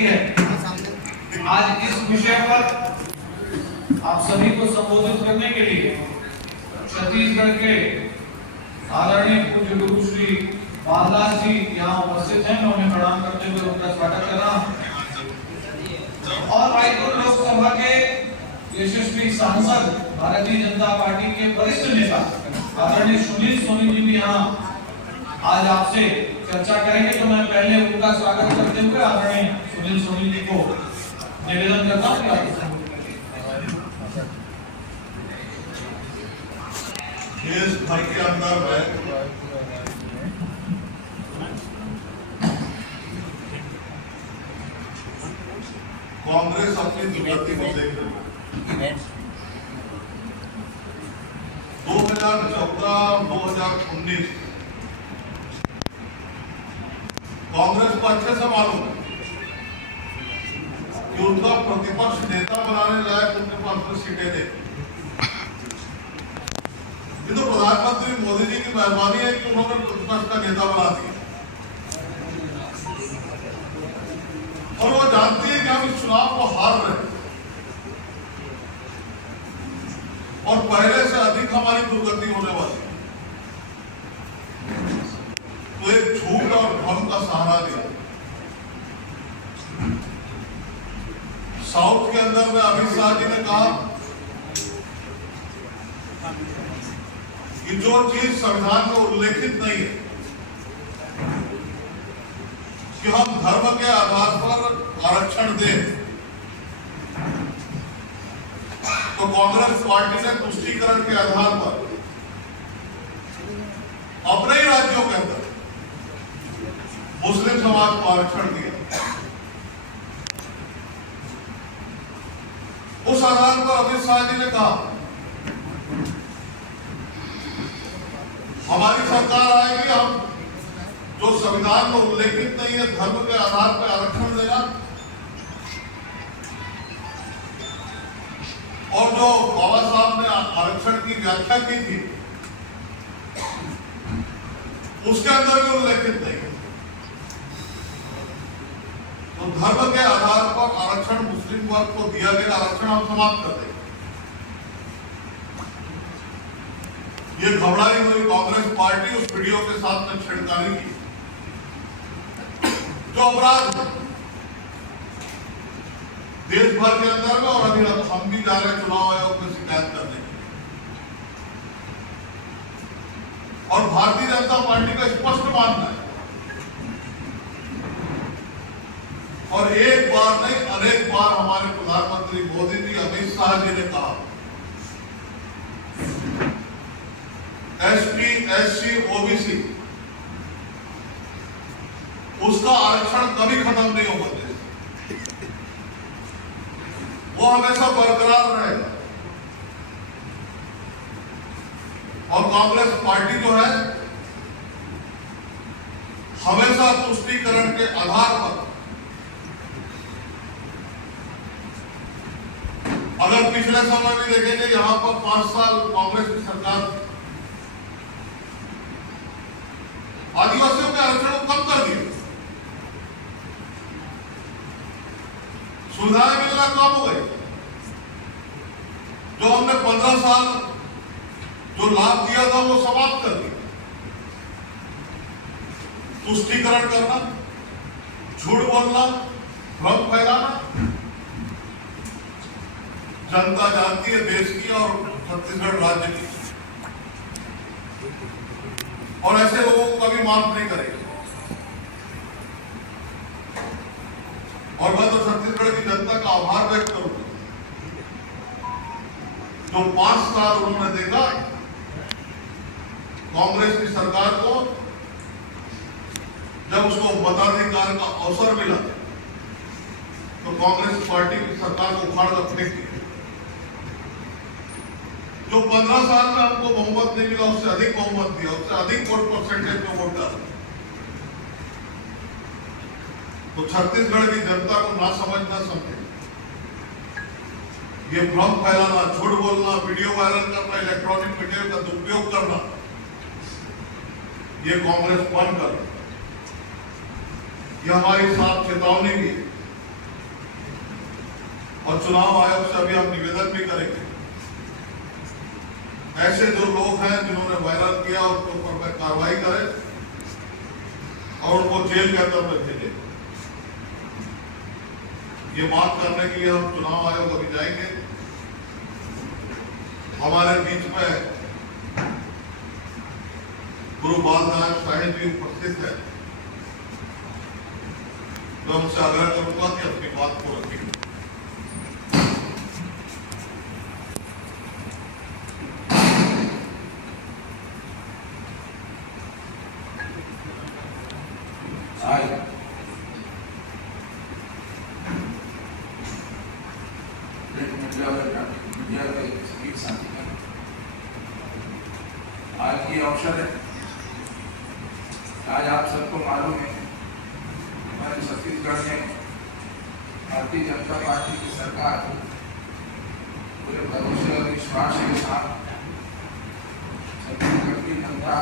होती है। आज इस विषय पर आप सभी को संबोधित करने के लिए छत्तीसगढ़ के आदरणीय पूज्य गुरु श्री बालदास जी यहाँ उपस्थित हैं। मैं उन्हें प्रणाम करते हुए उनका स्वागत कर रहा हूँ। और रायपुर लोकसभा के यशस्वी सांसद भारतीय जनता पार्टी के वरिष्ठ नेता आदरणीय सुनील सोनी जी भी यहाँ आज आपसे चर्चा करेंगे। तो मैं पहले उनका स्वागत करते हुए आदरणीय सुनील सोनी जी को निवेदन करता हूँ कि आप देश भर के अंदर कांग्रेस अपनी दुर्गति को देख रही है। 2014-2019 कांग्रेस को अच्छे से मालूम है कि उनका प्रतिपक्ष नेता बनाने लायक उनके पास में सीटें नहीं। ये तो प्रधानमंत्री मोदी जी की मेहरबानी है कि उन्होंने प्रतिपक्ष का नेता बना दिया और वो जानती है कि हम इस चुनाव को हार रहे हैं और पहले से अधिक हमारी दुर्गति होने वाली है। तो एक झूठ और भ्रम का सहारा लिया। साउथ के अंदर में अमित शाह जी ने कहा कि जो चीज संविधान में उल्लेखित नहीं है कि हम धर्म के आधार पर आरक्षण दें, तो कांग्रेस पार्टी ने तुष्टीकरण के आधार पर अपने ही राज्यों के अंदर मुस्लिम समाज को आरक्षण दिया। उस आधार पर अमित शाह जी ने कहा हमारी सरकार आएगी, हम जो संविधान में उल्लेखित नहीं है धर्म के आधार पर आरक्षण देना और जो बाबा साहब ने आरक्षण की व्याख्या की थी उसके अंदर भी उल्लेखित नहीं है। तो धर्म के आधार पर आरक्षण मुस्लिम वर्ग को दिया गया आरक्षण हम समाप्त कर देंगे। ये घबराई हुई कांग्रेस पार्टी उस वीडियो के साथ में छिड़काने की जो अपराध है देश भर के अंदर में और अभी हम भी जा रहे हैं चुनाव आयोग में शिकायत करने के लिए। और भारतीय जनता पार्टी का स्पष्ट मानना है और एक बार नहीं अनेक बार हमारे प्रधानमंत्री मोदी जी अमित शाह जी ने कहा एसटी एससी ओबीसी उसका आरक्षण कभी खत्म नहीं होगा, वो हमेशा बरकरार रहेगा। और कांग्रेस पार्टी जो है हमेशा तुष्टीकरण के आधार पर, अगर पिछले समय में देखेंगे यहां पर 5 साल कांग्रेस की सरकार आदिवासियों के आरक्षण को कम कर दिया, सुविधाएं मिलना कम हो गई। जो हमने 15 साल जो लाभ दिया था वो समाप्त कर दिया। तुष्टीकरण करना, झूठ बोलना, भ्रम फैलाना, जनता जानती है देश की और छत्तीसगढ़ राज्य की, और ऐसे लोगों को कभी माफ नहीं करेगी। और मैं तो छत्तीसगढ़ की जनता का आभार व्यक्त करूंगा जो 5 साल उन्होंने देखा कांग्रेस की सरकार को, जब उसको मताधिकार का अवसर मिला तो कांग्रेस पार्टी की सरकार को उखाड़ कर फेंक दिया। जो 15 साल में हमको बहुमत नहीं मिला उससे अधिक बहुमत दिया, उससे अधिक वोट परसेंटेज में वोट डाला। तो छत्तीसगढ़ की जनता को ना समझ ना समझे, ये भ्रम फैलाना, झूठ बोलना, वीडियो वायरल करना, इलेक्ट्रॉनिक मीडिया का दुरुपयोग करना, ये कांग्रेस बंद कर। ये हमारी साफ चेतावनी भी है और चुनाव आयोग से अभी हम निवेदन भी करेंगे, ऐसे जो लोग हैं जिन्होंने वायरल किया उनके ऊपर में कार्रवाई करें और उनको जेल के अंदर में भेजे। ये बात करने के लिए हम चुनाव आयोग अभी जाएंगे। हमारे बीच में गुरु बाल नायक साहिब भी उपस्थित है, तो उनसे आग्रह करूंगा कि अपनी बात को रखें। आज ये अवसर है, आज आप सबको मालूम है हमारे छत्तीसगढ़ में भारतीय जनता पार्टी की सरकार पूरे भरोसे और विश्वास के साथ छत्तीसगढ़ की जनता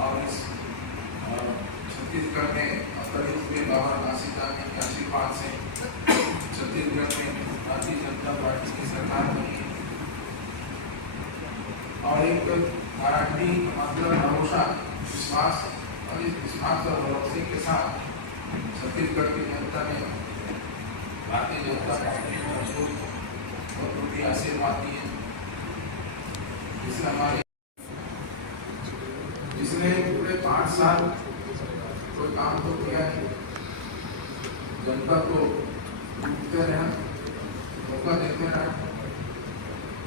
और इस छत्तीसगढ़ में अपरित हुए बाबा घासीदास के आशीर्वाद से छत्तीसगढ़ में भारतीय जनता पार्टी की सरकार बनी और एक गारंटी मतलब भरोसा विश्वास और इस विश्वास और भरोसे के साथ छत्तीसगढ़ की जनता ने भारतीय जनता पार्टी को बहुत बड़ी आशीर्वाद दिए, जिसने हमारे जिसने पूरे 5 साल कोई काम तो किया नहीं, जनता को रुकते रहना, मौका देते रहना,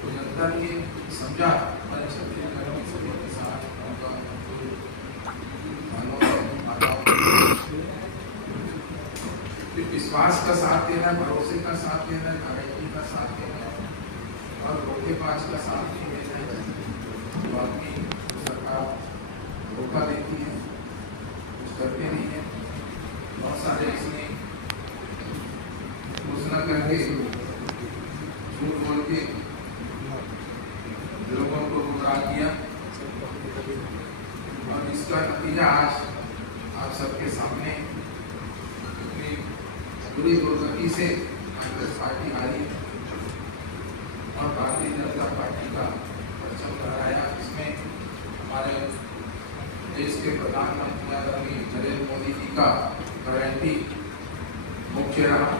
तो जनता ने समझा हमारे छत्तीसगढ़ में सभी के साथ विश्वास का साथ देना, भरोसे का साथ देना, गारंटी का साथ देना और धोखेबाज का साथ नहीं देना। तो आदमी सरकार धोखा देती है, कुछ करते नहीं है, बहुत सारे इसमें घोषणा करके झूठ बोल के लोगों को गुमराह किया और इसका नतीजा आज आप सबके सामने पूरी दुर्गति से कांग्रेस पार्टी हारी और भारतीय जनता पार्टी का परचम लहराया। इसमें हमारे देश के प्रधानमंत्री आदरणीय नरेंद्र मोदी जी का गारंटी मुख्य रहा।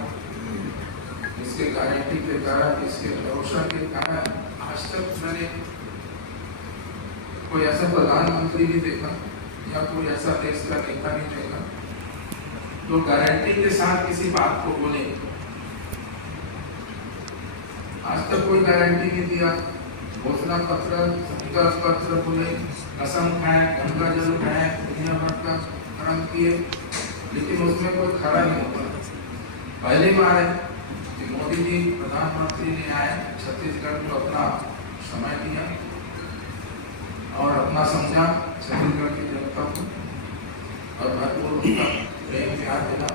इसके गारंटी के कारण, इसके भरोसा के कारण आज तक मैंने कोई ऐसा प्रधानमंत्री नहीं देखा या कोई ऐसा देश का नेता नहीं देखा जो गारंटी के साथ किसी बात को बोले। आज तक कोई गारंटी नहीं दिया, घोषणा पत्र, संकल्प पत्र बोले, कसम खाए, गंगा जल खाए, दुनिया भर का कर्म किए, लेकिन उसमें कोई खड़ा नहीं होता। पहली बार है कि मोदी जी प्रधानमंत्री ने आए, छत्तीसगढ़ को अपना समय दिया और अपना समझा छत्तीसगढ़ की जनता को और भरपूर उनका प्रेम प्यार दिला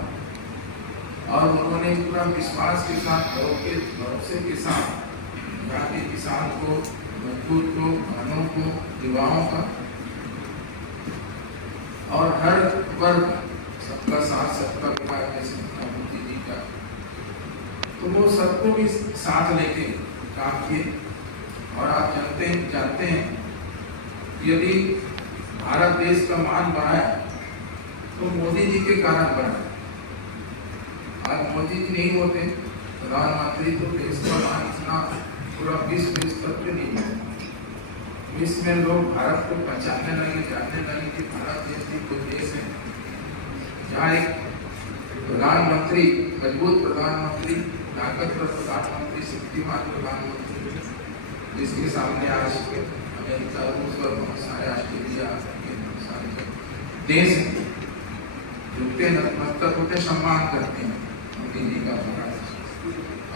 और उन्होंने पूरा विश्वास के साथ, भरोसे के साथ यहाँ के किसान को, मजदूर को, बहनों को, युवाओं का और हर वर्ग सबका साथ, सबका विकास जैसे मोदी जी का, तो वो सबको भी साथ लेके काम किए। और आप जानते हैं यदि भारत देश का मान बढ़ाया तो मोदी जी के कारण बढ़ा। आज मोदी जी नहीं होते प्रधानमंत्री तो देश का मान इतना पूरा विश्व स्तर पे नहीं है। विश्व में लोग भारत को पहचानने लगे, जानने लगे कि भारत देश भी कोई देश है जहाँ एक प्रधानमंत्री, मजबूत प्रधानमंत्री, ताकतवर प्रधानमंत्री, शक्तिमान प्रधानमंत्री, जिसके सामने आज अमेरिका, रूस और बहुत सारे ऑस्ट्रेलिया देश झुकते नतमस्तक होते, सम्मान करते हैं मोदी जी का।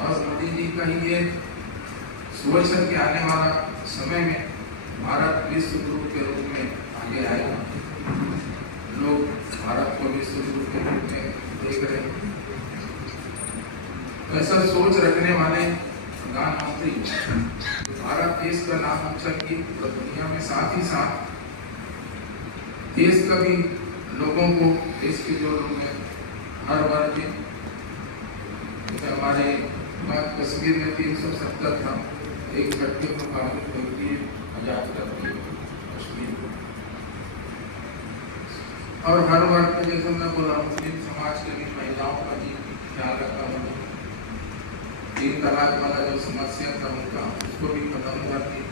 और मोदी जी का ही ये सोच है कि आने वाला समय में भारत विश्व गुरु के रूप में आगे आएगा। लोग भारत को विश्व गुरु के रूप में देख रहे हैं। ऐसा सोच रखने वाले प्रधानमंत्री भारत देश का नाम ऊंचा किए दुनिया में, साथ ही साथ देश का भी लोगों को, देश के जो लोग हैं हर वर्ग के हमारे कश्मीर में 370 था, एक झटके को कानून बनती है, आजाद करती है कश्मीर को। और हर वर्ग में जैसे मैं बोला, मुस्लिम समाज के भी महिलाओं का भी ख्याल रखा उन्होंने। 3 तलाक वाला जो समस्या था उनका, उसको भी खत्म कर दिया।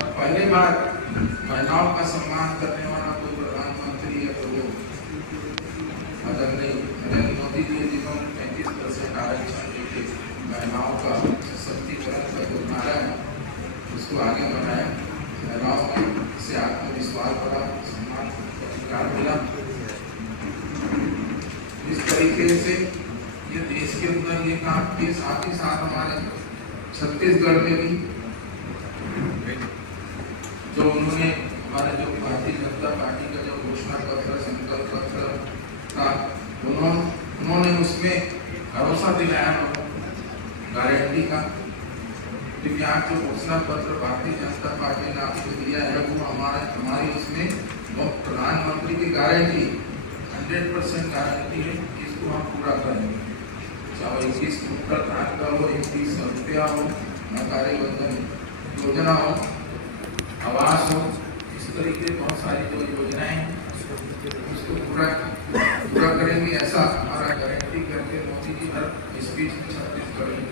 और पहली बार महिलाओं का सम्मान करने वाला कोई प्रधानमंत्री है तो वो आदरणीय नरेंद्र मोदी जी, जिन्होंने 35% आरक्षण देके महिलाओं का सशक्तिकरण का जो नारा है उसको आगे बढ़ाया। महिलाओं में से आत्मविश्वास बढ़ा, सम्मान अधिकार मिला। इस तरीके से ये देश के अंदर ये काम किए, साथ ही साथ हमारे छत्तीसगढ़ में भी जो उन्होंने हमारे जो भारतीय जनता पार्टी का जो घोषणा पत्र, संकल्प पत्र था, उन्होंने उसमें भरोसा दिलाया गारंटी का। दिव्यांग जो घोषणा पत्र भारतीय जनता पार्टी ने आपको दिया है वो हमारी उसमें प्रधानमंत्री की गारंटी 100% गारंटी है कि इसको हम पूरा करेंगे। चाहे 21 कुंटल धान का हो, 2100 रुपया हो, नकारी बंधन योजना हो, आवास हो, इस तरीके बहुत सारी जो योजनाएं हैं उसको पूरा करेंगे, ऐसा हमारा गारंटी करके मोदी जी हर स्पीच में छत्तीसगढ़ में।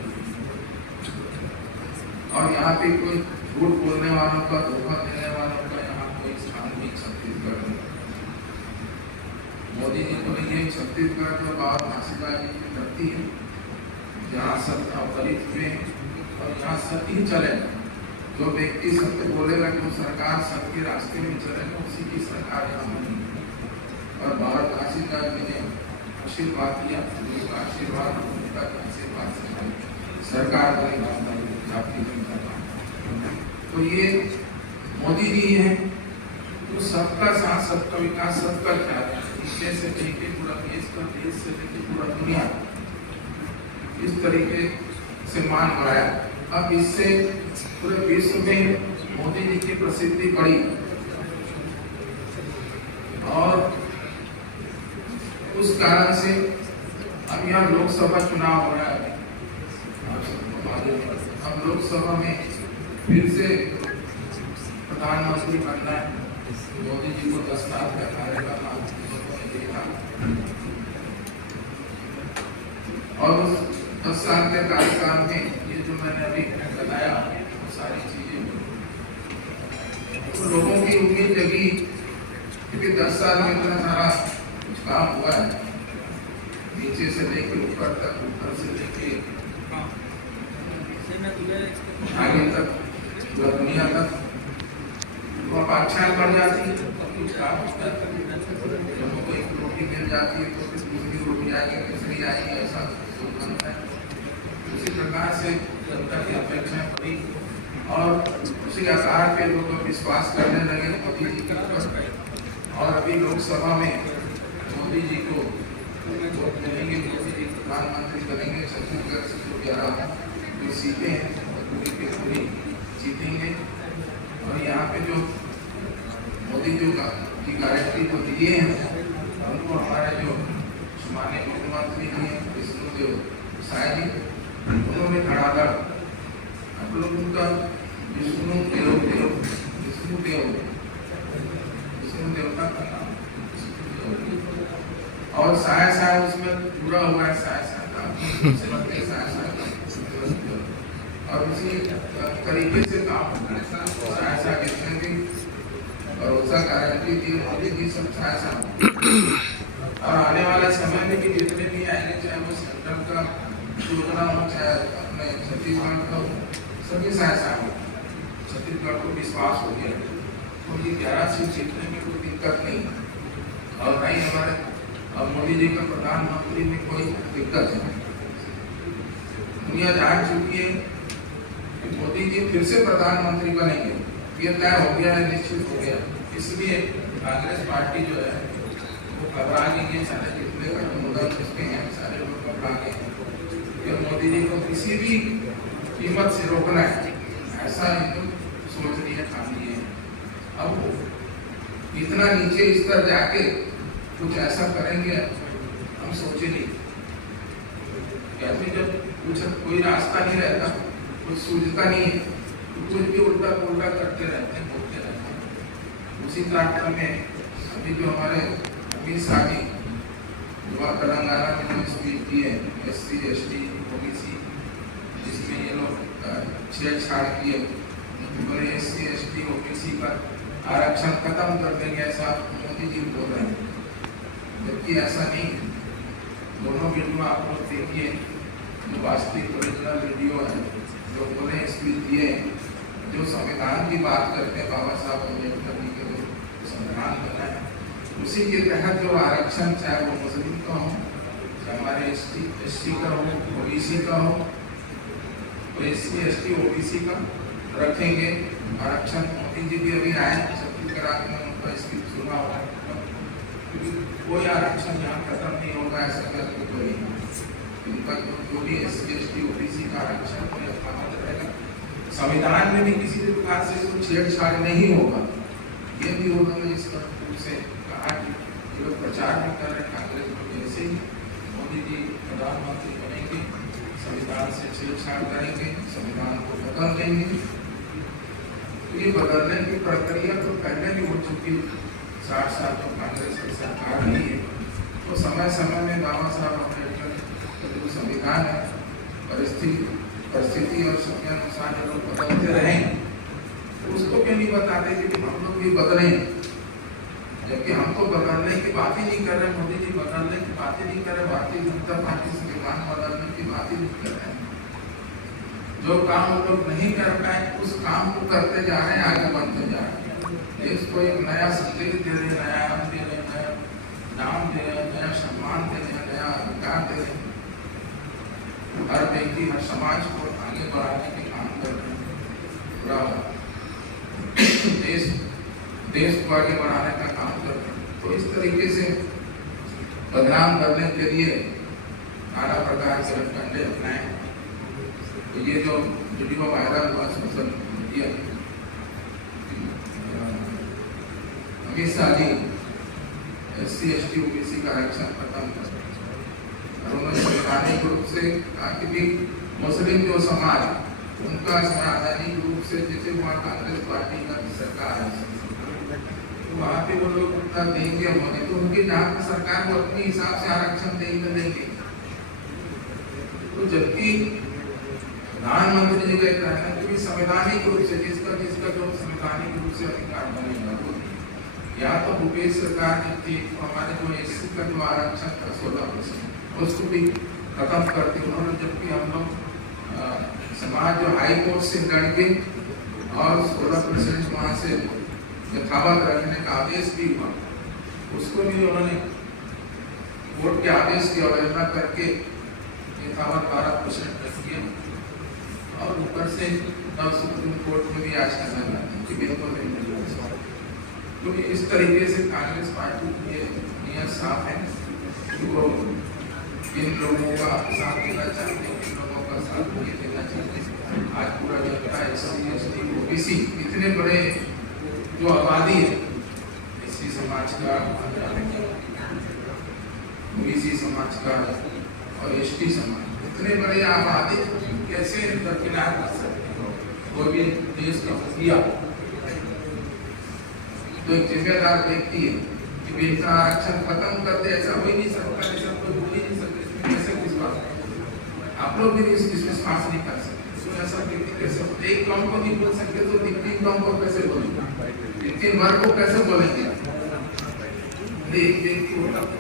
और यहाँ पे कोई झूठ बोलने वालों का, धोखा देने वालों का यहाँ कोई स्थान नहीं छत्तीसगढ़ में। मोदी जी को नहीं है, छत्तीसगढ़ जो बात नासिका जी की धरती है, जहाँ सत्ता फलित हुए और यहाँ सत्य ही चलेगा। जो व्यक्ति सत्य बोलेगा, जो सरकार सबके रास्ते में चलेगा, उसी की सरकार यहाँ बनेगी। और भारत नासिका जी ने आशीर्वाद दिया, उनका आशीर्वाद, उनका आशीर्वाद से सरकार बनेगी आपकी जनता का। तो ये मोदी जी हैं तो सबका साथ, सबका विकास, सबका ख्याल, नीचे से लेके पूरा देश का, देश से लेके पूरा दुनिया, इस तरीके से मान बढ़ाया। अब इससे पूरे विश्व में मोदी जी की प्रसिद्धि बढ़ी और उस कारण से अब यहाँ लोकसभा चुनाव हो रहा है। अब लोकसभा में फिर से प्रधानमंत्री बनना है। मोदी जी को 10 साल का कार्यकाल देखा और उस 10 साल के कार्यकाल में ये जो मैंने अभी बताया वो सारी चीजें तो लोगों की उम्मीद जगी, क्योंकि 10 साल में इतना सारा कुछ काम हुआ है, नीचे से लेकर ऊपर तक, ऊपर से लेकर आगे तक, दुनिया तक। तो अब आच्छाएं बढ़ जाती है तो कुछ काम होता है, लोगों को एक रोटी मिल जाती है तो फिर दूसरी रोटी आएगी, तीसरी आएगी, ऐसा बनता है। उसी प्रकार से जनता की अपेक्षाएं बढ़ी और उसी आधार पे लोग विश्वास करने लगे मोदी जी के ऊपर। और अभी लोकसभा में मोदी जी को वोट मिलेंगे, मोदी जी प्रधानमंत्री बनेंगे। छत्तीसगढ़ से जो 11 जो सीटें हैं पूरी की पूरी जीतेंगे। और यहाँ पे जो मोदी जी की गारंटी को दिए हैं उनको हमारे जो माननीय मुख्यमंत्री जी हैं विष्णुदेव साय जी, उन्होंने धड़ाधड़ आप लोग उनका विष्णुदेवता का नाम और साय उसमें जुड़ा हुआ है, साय और उसी तरीके से काम साय जितने भी भरोसा गारंटी दी मोदी जी सब साय और आने वाला समय में कि जितने भी आएंगे, चाहे वो सेंट्रल का योजना हो, चाहे अपने छत्तीसगढ़ का हो, सभी साय हो। छत्तीसगढ़ को विश्वास हो गया तो ये 11 सीट जीतने में कोई दिक्कत नहीं और नहीं हमारे मोदी जी का प्रधानमंत्री में कोई दिक्कत है। दुनिया जान चुकी है कि मोदी जी फिर से प्रधानमंत्री बनेंगे, ये तय हो गया है, निश्चित हो गया। इसलिए कांग्रेस पार्टी जो है वो घबरा गई है, सारे जितने गठबंधन जिसके हैं सारे लोग घबरा गए। मोदी जी को किसी भी कीमत से रोकना है, ऐसा एकदम सोच लिया, ठान लिए। अब इतना नीचे स्तर जाके कुछ ऐसा करेंगे हम सोचे नहीं। में जब कुछ कोई रास्ता नहीं रहता, कुछ सूझता नहीं है, तो कुछ भी उल्टा पुल्टा करते रहते हैं, बोलते रहते हैं। उसी कार्यक्रम में अभी जो हमारे अमित शाह जी युवा तेलंगाना में जो स्पीच दी है SC ST OBC, जिसमें ये लोग छेड़छाड़ किए, बोले SC ST OBC का आरक्षण खत्म कर देंगे, ऐसा मोदी जी बोल रहे हैं, जबकि ऐसा नहीं है। दोनों वीडियो आप लोग देखिए, जो वास्तविक ओरिजिनल वीडियो है, जो बोले स्पीच दिए, जो संविधान की बात करते हैं, बाबा साहब अम्बेडकर जी के जो संविधान बनाए, उसी के तहत जो आरक्षण, चाहे वो मुस्लिम का हो, चाहे हमारे SC का हो, OBC का हो, तो SC ST OBC का रखेंगे आरक्षण। मोदी जी भी अभी आए छत्तीसगढ़ में, उनका स्पीच सुना हुआ, क्योंकि कोई आरक्षण यहाँ खत्म नहीं होगा, ऐसा करके कोई उनका जो भी SC ST OBC का आरक्षण रहेगा। संविधान में भी किसी भी प्रकार से कोई छेड़छाड़ नहीं होगा, ये भी उन्होंने इस रूप से कहा कि ये लोग प्रचार भी कर रहे हैं कांग्रेस लोग, जैसे ही मोदी जी प्रधानमंत्री बनेंगे संविधान से छेड़छाड़ करेंगे, संविधान को बदल देंगे। तो ये बदलने की प्रक्रिया तो पहले भी हो चुकी, 60 साल तो कांग्रेस की सरकार नहीं है, तो समय समय में बाबा साहब अम्बेडकर का जो संविधान है, परिस्थिति और समय अनुसार जो लोग बदलते रहें, उसको क्यों नहीं बताते कि हम लोग भी बदलें, जबकि हम तो बदलने की बात ही नहीं कर रहे। मोदी जी बदलने की बात ही नहीं कर रहे, भारतीय जनता पार्टी संविधान बदलने की बात ही नहीं कर रहे हैं। जो काम वो लोग नहीं कर पाए, उस काम को करते जा रहे हैं, आगे बढ़ते जा रहे हैं। इसको एक नया संदेश दे रहे, नया नाम दे रहे, नया सम्मान दे रहे, नया अधिकार दे रहे, हर व्यक्ति हर समाज को आगे बढ़ाने के काम कर रहे हैं, पूरा देश को आगे बढ़ाने का काम कर रहे हैं। तो इस तरीके से बदनाम करने के लिए नाना प्रकार के रंगंडे अपनाए। तो ये जो वीडियो वायरल हुआ social media, Amit Shah ji SC ST OBC का आरक्षण खत्म कर, और उन्होंने संवैधानिक रूप से कहा कि भी मुस्लिम जो समाज, उनका संवैधानिक रूप से, जैसे वहाँ कांग्रेस पार्टी का सरकार है, तो वहाँ पे वो लोग उनका देंगे होंगे, तो उनकी जहाँ की सरकार वो अपने हिसाब से आरक्षण देंगे। तो जबकि प्रधानमंत्री जी का कहना है कि संवैधानिक रूप से जिसका जो संवैधानिक रूप से अधिकार बनेगा, या तो भूपेश सरकार ने थी, तो हमारे जो SC का जो आरक्षण था 16%, उसको भी खत्म करती उन्होंने, जबकि हम लोग समाज जो हाई कोर्ट से लड़के और 16% वहाँ से यथावत रखने का आदेश भी हुआ, उसको भी उन्होंने कोर्ट के आदेश की अवहेलना करके यथावत 12% रख दिया। और ऊपर से सुप्रीम कोर्ट में भी आज नजर आती कि बिल्कुल नहीं मिल रहा। तो इस तरीके से कांग्रेस पार्टी की ये नियत साफ है कि वो इन लोगों का साथ देना चाहते हैं, इन लोगों का साथ नहीं देना चाहते। आज पूरा जनता SC ST OBC इतने बड़े जो आबादी है, SC समाज का, OBC समाज का और ST समाज, इतने बड़े आबादी कैसे दरकिनार कर सकते हैं? कोई भी देश का मुखिया तो एक जिम्मेदार व्यक्ति है कि इनका आरक्षण खत्म कर दे, ऐसा हो ही नहीं सकता, ऐसा कोई बोल ही नहीं सकते, इसमें कैसे विश्वास? आप लोग भी इसमें विश्वास नहीं कर सकते, तो ऐसा व्यक्ति कैसे एक कौम को नहीं बोल सकते, तो 3 कौम को कैसे बोलेंगे, 3 वर्ग को कैसे बोलेंगे? एक व्यक्ति होता तो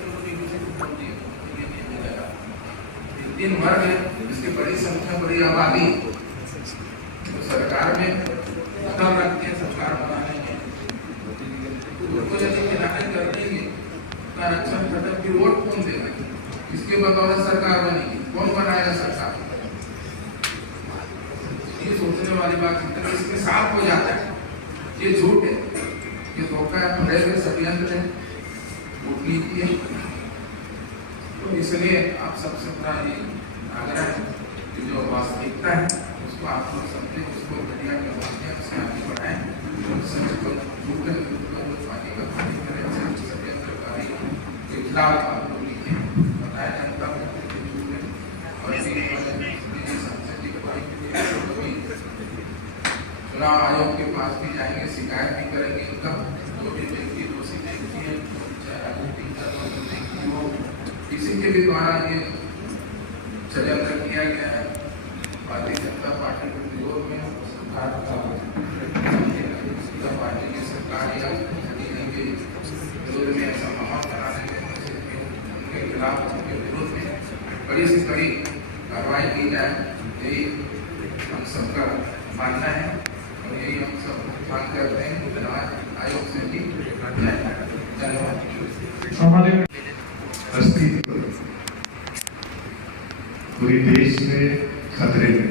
3 वर्ग है, इसकी बड़ी संख्या, बड़ी आबादी, तो सरकार में कदम रखते हैं, सरकार बनाने में उनको यदि किनारे कर देंगे, तो आरक्षण खत्म की वोट कौन देगा? इसके बदौलत सरकार बनेगी, कौन बनाएगा सरकार? ये सोचने वाली बात है। इसमें साफ हो जाता है ये झूठ है, ये धोखा है, बड़े हुए षड्यंत्र है, कूटनीति है। तो इसलिए आप सबसे बड़ा ये आग्रह है कि जो वास्तविकता है उसको आप लोग समझें, उसको मीडिया के माध्यम से आगे बढ़ाएं, सच को झूठ पार्टी का षड्यंत्रकारी के खिलाफ आप लोग लिखें, बताया जनता को और चुनाव आयोग के पास भी जाएंगे, शिकायत भी करेंगे इनका। जो भी व्यक्ति दोषी व्यक्ति है, चाहे राजनीतिक दल की हो, किसी के भी द्वारा ये षड्यंत्र किया गया है भारतीय जनता पार्टी के विरोध में, पार्टी की सरकार या के विरोध में ऐसा माहौल बनाने के खिलाफ, उनके विरोध में कड़ी से कड़ी कार्रवाई की जाए, यही हम सबका मानना है और यही हम सब मांग करते हैं। चुनाव आयोग से भी धन्यवाद। हमारे अस्तित्व पूरे देश में खतरे में,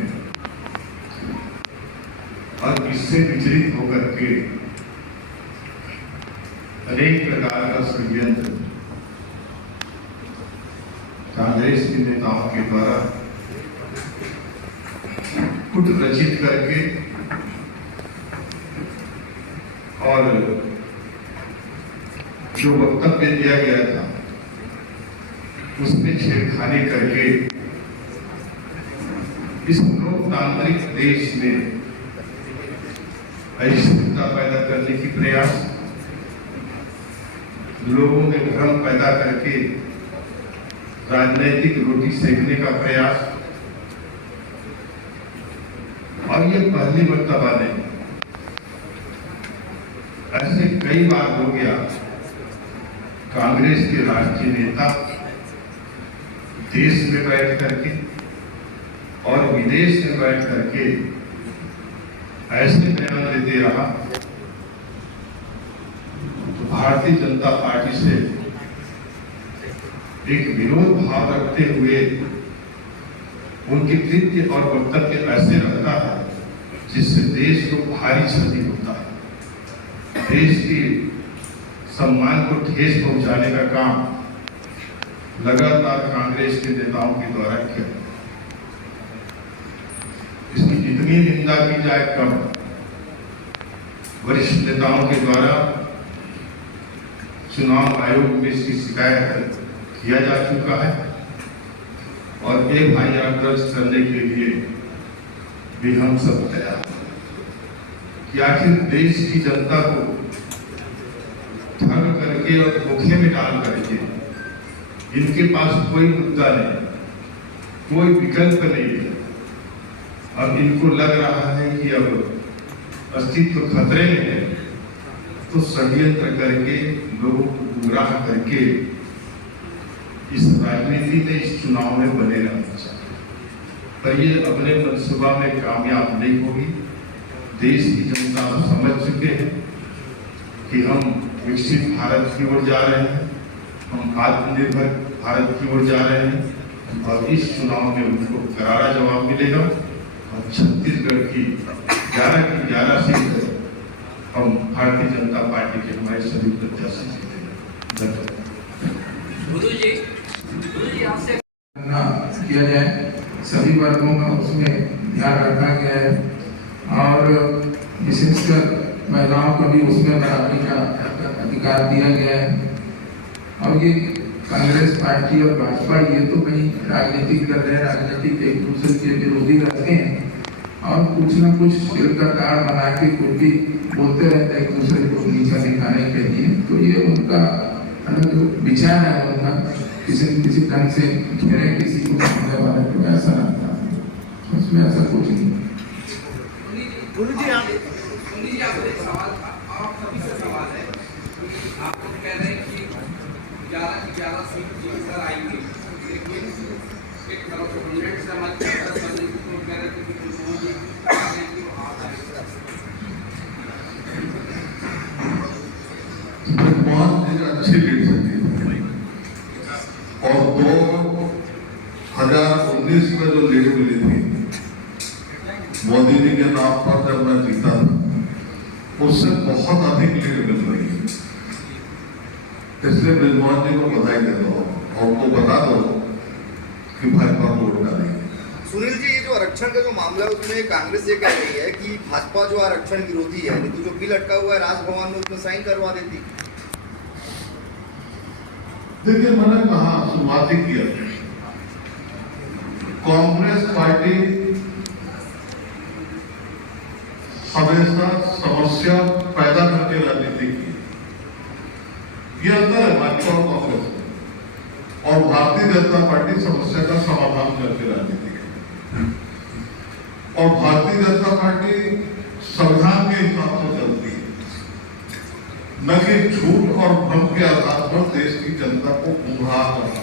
और इससे विचलित होकर के अनेक प्रकार का षड्यंत्र कांग्रेस के नेताओं के द्वारा कुट रचित करके और जो वक्तव्य दिया गया था उसमें छेड़खानी करके इस लोकतांत्रिक देश में अनिश्चितता पैदा करने की प्रयास, लोगों में भ्रम पैदा करके राजनीतिक रोटी सेकने का प्रयास, और ये पहली मर्तबा नहीं, ऐसे कई बार हो गया। कांग्रेस के राष्ट्रीय नेता देश में बैठ करके और विदेश में बैठ करके ऐसे बयान देते रहा तो भारतीय जनता पार्टी से एक विरोध भाव रखते हुए उनके कृत्य और वक्तव्य ऐसे रखता है जिससे देश को भारी क्षति होता है। देश के सम्मान को ठेस पहुंचाने का काम लगातार कांग्रेस के नेताओं के द्वारा किया। इसकी जितनी निंदा की जाए कम। वरिष्ठ नेताओं के द्वारा चुनाव आयोग में इसकी शिकायत किया जा चुका है और एफआईआर दर्ज करने के लिए भी हम सब तैयार हैं कि आखिर देश की जनता को ठग करके और धोखे में डाल करके इनके पास कोई मुद्दा नहीं, कोई विकल्प नहीं है, अब इनको लग रहा है कि अब अस्तित्व खतरे में है, तो षड्यंत्र करके लोगों को गुमराह करके इस राजनीति में, इस चुनाव में बने रहना चाहिए। पर ये अपने मनसूबा में कामयाब नहीं होगी। देश की जनता समझ चुके हैं कि हम विकसित भारत की ओर जा रहे हैं, हम आत्मनिर्भर भारत की ओर जा रहे हैं और इस चुनाव में उनको करारा जवाब मिलेगा और छत्तीसगढ़ की 11 की 11 सीट हम भारतीय जनता पार्टी के हमारे सभी प्रत्याशी जीतेंगे। किया जाए, सभी वर्गों का उसमें ध्यान रखा गया है और विशेषकर महिलाओं को भी उसमें बराबरी का अधिकार दिया गया है। और ये कांग्रेस पार्टी और भाजपा ये तो कहीं राजनीतिक कर रहे हैं, राजनीतिक एक दूसरे के विरोधी रहते हैं और कुछ ना कुछ सिर का ताड़ बना के कुछ भी बोलते रहते हैं एक दूसरे को नीचा दिखाने के लिए। तो ये उनका जो विचार है उनका किसी न किसी ढंग से घेरे किसी को होने वाला, तो ऐसा रहता है, उसमें ऐसा कुछ नहीं। जी आपसे एक सवाल, आप सभी से सवाल है, आप कह रहे हैं कि 11 की 11 सीट जीतकर आएंगे, लेकिन एक तरफ से 100 से हमारे 10 बंदे को कह रहे थे कि मोदी अच्छी लीड सकती है और 2019 में जो लीड मिली थी मोदी जी के नाम पर जब मैं जीता था उससे बहुत अधिक लीड मिल रही है। इसलिए ब्रिजमोहन जी को बधाई दे दो और उनको बता दो कि भाजपा को वोट डालेंगे। सुनील जी, ये जो आरक्षण का जो मामला है उसमें कांग्रेस ये कह रही है कि भाजपा जो आरक्षण विरोधी है, नहीं तो जो बिल अटका हुआ है राजभवन में उसमें साइन करवा देती। देखिए, मैंने कहा शुरुआत ही किया, कांग्रेस पार्टी हमेशा हमेशा समस्या पैदा करके राजनीति की। ये अंतर है भाजपा और कांग्रेस में। और भारतीय जनता पार्टी समस्या का समाधान करके राजनीति की। और भारतीय जनता पार्टी संविधान के हिसाब से चलती है, न कि झूठ और भ्रम के आधार पर देश की जनता को गुमराह करना।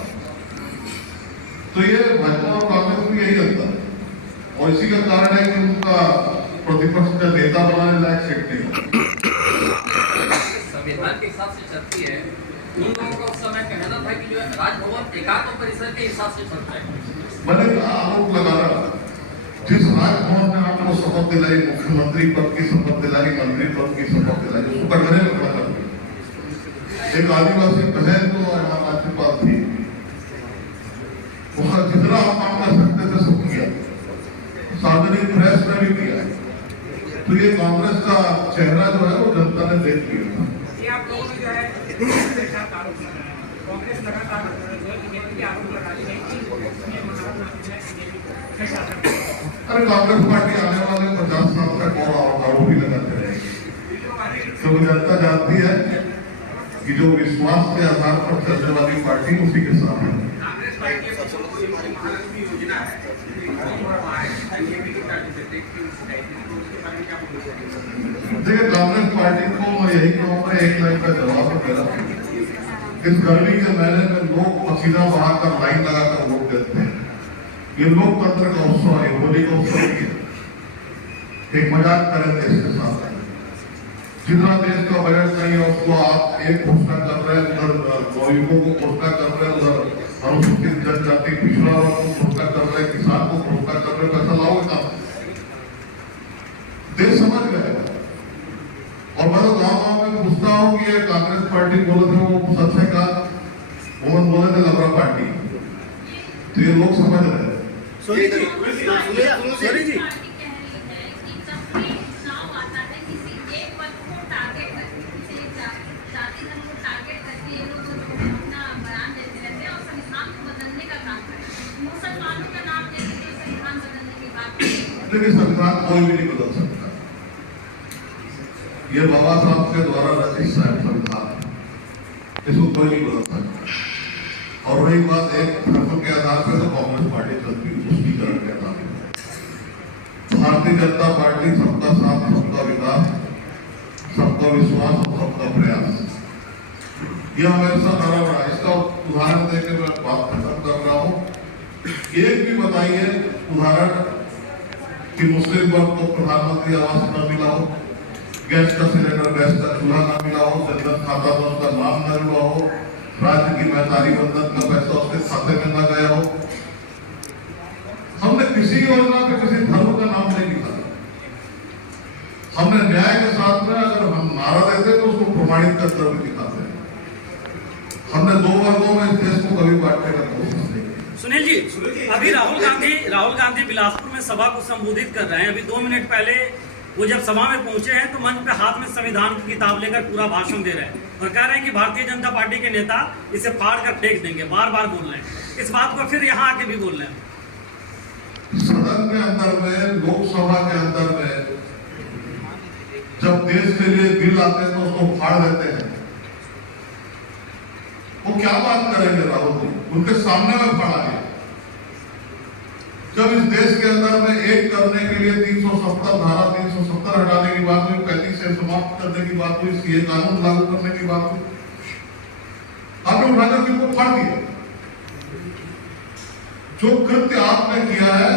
तो ये भाजपा और कांग्रेस में यही अंतर है, और इसी का कारण है कि उनका प्रतिपक्ष का नेता बनाने लायक सीट नहीं है। संविधान के हिसाब से चलती है। उन लोगों का उस समय कहना था कि जो राजभवन एकात्म परिसर के हिसाब से चलता है। मैंने आरोप लगा रहा, जिस राजभवन में आपको शपथ दिलाई, मुख्यमंत्री पद की शपथ दिलाई, मंत्री पद की शपथ दिलाई, उसको कटघरे में खड़ा कर दिया। एक आदिवासी बहन तो यहाँ राज्यपाल थी, उसका जितना आप काम कर सकते थे सब किया, सार्वजनिक प्रेस में भी किया। तो ये कांग्रेस का चेहरा जो है वो जनता ने देख लिया। ये आप लोगों ने जो है कांग्रेस लगातार आरोप लगा रही है कि अरे कांग्रेस पार्टी आने वाले 50 साल तक और आरोप ही लगाते रहेगी। तो जनता जानती है कि जो विश्वास के आधार पर चलने वाली पार्टी उसी के साथ है। कांग्रेस पार्टी महालक्ष्मी योजना है, देखिए कांग्रेस पार्टी को मैं यही कहूँगा, एक लाइन का जवाब है मेरा। इस गर्मी के महीने में लोग पसीना बहाकर लाइन लगाकर वोट देते हैं। ये लोकतंत्र का उत्सव है, होली का उत्सव नहीं है। एक मजाक करेंगे इसके साथ। जितना देश का बजट नहीं है उसको आप एक घोषणा कर रहे हैं, उधर गरीबों को घोषणा कर रहे हैं, उधर अनुसूचित जनजाति पिछड़ा वर्ग को घोषणा कर रहे हैं, किसान को घोषणा कर रहे हैं। पैसा लाओगे कहाँ? देश समझ गए। और मैं तो गाँव में पूछता हूँ कि ये कांग्रेस पार्टी बोले थे वो सच है का? वो बोले थे लबरा पार्टी। तो ये लोग समझ रहे हैं। सोनी जी लेकिन संविधान कोई भी नहीं बदल सकता। ये बाबा साहब के द्वारा रचित संविधान, इसको कोई नहीं बदल सकता। और रही बात एक धर्म के आधार पर, तो कांग्रेस पार्टी चलती है उसकी तरह के आधार पर। भारतीय जनता पार्टी सबका साथ, सबका विकास, सबका विश्वास और सबका प्रयास, यह हमेशा नारा रहा। इसका उदाहरण देकर मैं बात खत्म कर रहा हूँ। एक भी बताइए उदाहरण कि मुस्लिम वर्ग को प्रधानमंत्री आवास न मिला हो, गैस का सिलेंडर, गैस का चूल्हा न मिला हो, जनधन खाता में उसका नाम न जुड़ा हो, राज्य की महतारी बंधन का पैसा उसके खाते में न गया हो। हमने किसी योजना पे किसी धर्म का नाम नहीं लिखा। हमने न्याय के साथ में अगर हम नारा देते तो उसको प्रमाणित करते हुए दिखाते हैं। हमने दो वर्गों में इस देश को कभी बांटने का कोशिश नहीं। सुनील जी, अभी राहुल गांधी बिलासपुर में सभा को संबोधित कर रहे हैं। अभी 2 मिनट पहले वो जब सभा में पहुंचे हैं तो मंच पे हाथ में संविधान की किताब लेकर पूरा भाषण दे रहे हैं और कह रहे हैं कि भारतीय जनता पार्टी के नेता इसे फाड़ कर फेंक देंगे। बार बार बोल रहे हैं इस बात को, फिर यहाँ आके भी बोल रहे हैं। सदन के अंदर में, लोकसभा के अंदर में जब देश के लिए बिल आते हैं तो उसको फाड़ देते हैं। वो क्या बात करेंगे राहुल जी? उनके सामने में फाड़ा है। जब इस देश के अंदर में एक करने के लिए 370 धारा 370 हटाने की बात हुई, 35 से समाप्त करने की बात हुई, सीए कानून लागू करने की बात हुई, आपने उठाकर बिल को फाड़ दिया। जो कृत्य आपने किया है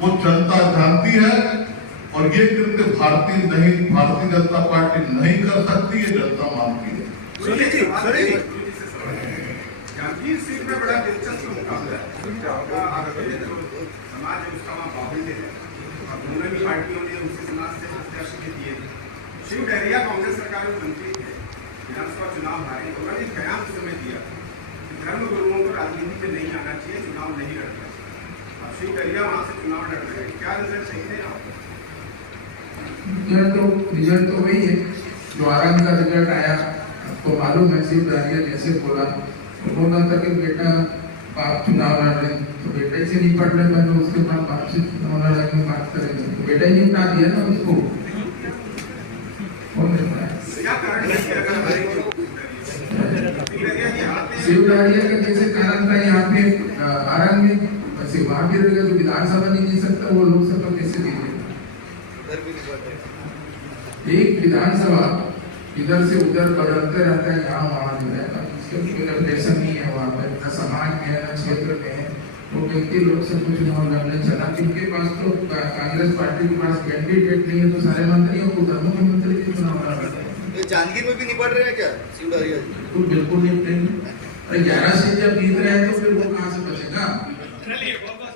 वो जनता जानती है, और ये कृत्य भारतीय जनता पार्टी नहीं कर सकती, ये जनता मानती है। जांजगीर सीट में बड़ा दिलचस्प मुकाबला है। समाज है उसका वहाँ बाहुल्य है और दोनों ही पार्टियों ने उसी समाज से प्रत्याशी भी दिए। शिव डहरिया कांग्रेस सरकार में मंत्री थे, विधानसभा चुनाव हारे। उन्होंने एक बयान उस समय दिया कि धर्म गुरुओं को राजनीति में नहीं आना चाहिए, चुनाव नहीं लड़ना। अब शिव डहरिया वहाँ से चुनाव लड़ रहे हैं, क्या रिजल्ट चाहिए आपको? रिजल्ट तो वही है जो आरंभ का रिजल्ट आया। आपको मालूम है शिव डहरिया जैसे बोला था कि बेटा बाप चुनाव लड़ रहे, तो बेटा ही से नहीं पढ़ रहे, मैंने उसके बाद बाप से चुनाव लड़ने की बात करेंगे, तो बेटा ही निपटा दिया ना उसको। डरिया का जैसे कारण था यहाँ पे आरंग में, वैसे वहां भी रहेगा। जो विधानसभा नहीं जीत सकता वो लोकसभा कैसे जीतेगा? एक विधानसभा इधर से उधर बदलते रहता है, यहाँ वहाँ जो है इसका कोई रिलेशन नहीं है। वहाँ पर न समाज में है न क्षेत्र में है। वो व्यक्ति लोकसभा चुनाव लड़ने चला, जिनके पास तो कांग्रेस पार्टी के पास कैंडिडेट नहीं है तो सारे मंत्रियों को उधर मुख्यमंत्री के चुनाव लड़ रहे हैं। ये जांजगीर में भी निपट रहे हैं क्या शिव डहरिया जी? बिल्कुल निपटेंगे। अरे 11 सीट जब जीत रहे हैं तो फिर वो कहाँ से बचेगा? चलिए बहुत बहुत